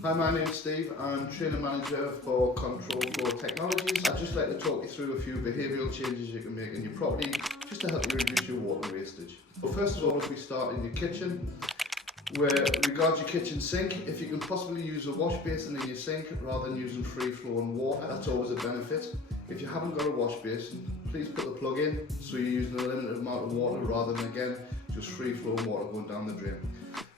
Hi, my name's Steve. I'm Training Manager for Control Flow Technologies. I'd just like to talk you through a few behavioural changes you can make in your property just to help you reduce your water wastage. So first of all, if we start in your kitchen, where regards your kitchen sink, if you can possibly use a wash basin in your sink rather than using free flowing water, that's always a benefit. If you haven't got a wash basin, please put the plug in so you're using a limited amount of water rather than, again, just free flowing water going down the drain.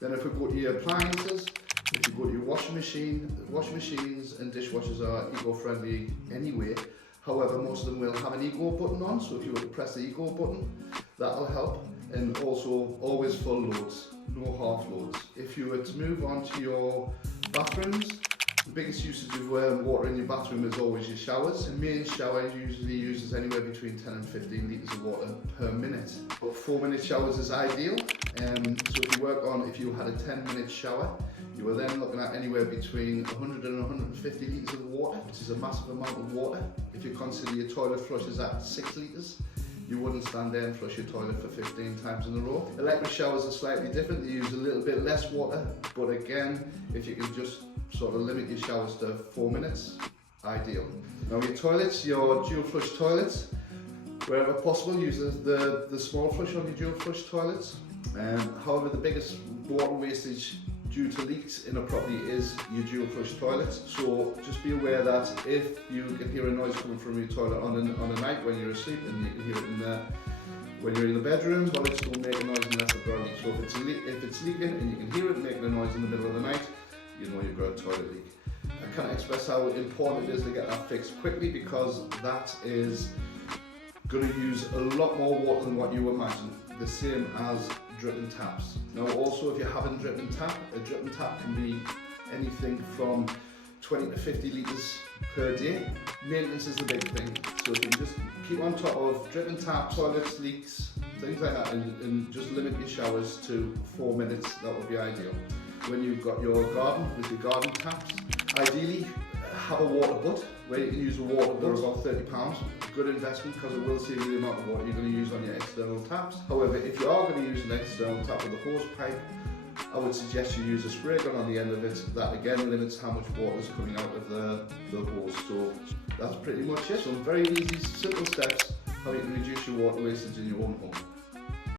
Then if we go to your appliances, if you go to your washing machines and dishwashers are eco-friendly anyway. However, most of them will have an eco button on, so if you were to press the eco button, that'll help. And also, always full loads, no half loads. If you were to move on to your bathrooms, the biggest usage of water in your bathroom is always your showers. A main shower usually uses anywhere between 10 and 15 litres of water per minute. But 4-minute showers is ideal. So if you had a 10-minute shower, you were then looking at anywhere between 100 and 150 litres of water, which is a massive amount of water. If you consider your toilet flush is at 6 litres, you wouldn't stand there and flush your toilet for 15 times in a row. Electric showers are slightly different. They use a little bit less water, but again, if you can just sort of limit your showers to 4 minutes, ideal. Now your toilets, your dual flush toilets, wherever possible, use the small flush on your dual flush toilets. However, the biggest water wastage due to leaks in a property is your dual flush toilets. So just be aware that if you can hear a noise coming from your toilet on a night when you're asleep, and you can hear it when you're in the bedroom, well, it's going to make a noise unless it's got a leak. So if it's leaking and you can hear it making a noise in the middle of the night, you know you've got a toilet leak. I can't express how important it is to get that fixed quickly, because that is going to use a lot more water than what you imagine, the same as dripping taps. Now also, if you haven't dripping tap, a dripping tap can be anything from 20 to 50 litres per day. Maintenance is the big thing, so if you can just keep on top of dripping tap, toilets, leaks, things like that, and just limit your showers to 4 minutes, that would be ideal. When you've got your garden with your garden taps, ideally have a water butt where you can use a water butt, about £30. Good investment, because it will save you the amount of water you're going to use on your external taps. However, if you are going to use an external tap with a hose pipe, I would suggest you use a spray gun on the end of it. That again limits how much water is coming out of the hose. So that's pretty much it. Some very easy, simple steps how you can reduce your water wastage in your own home.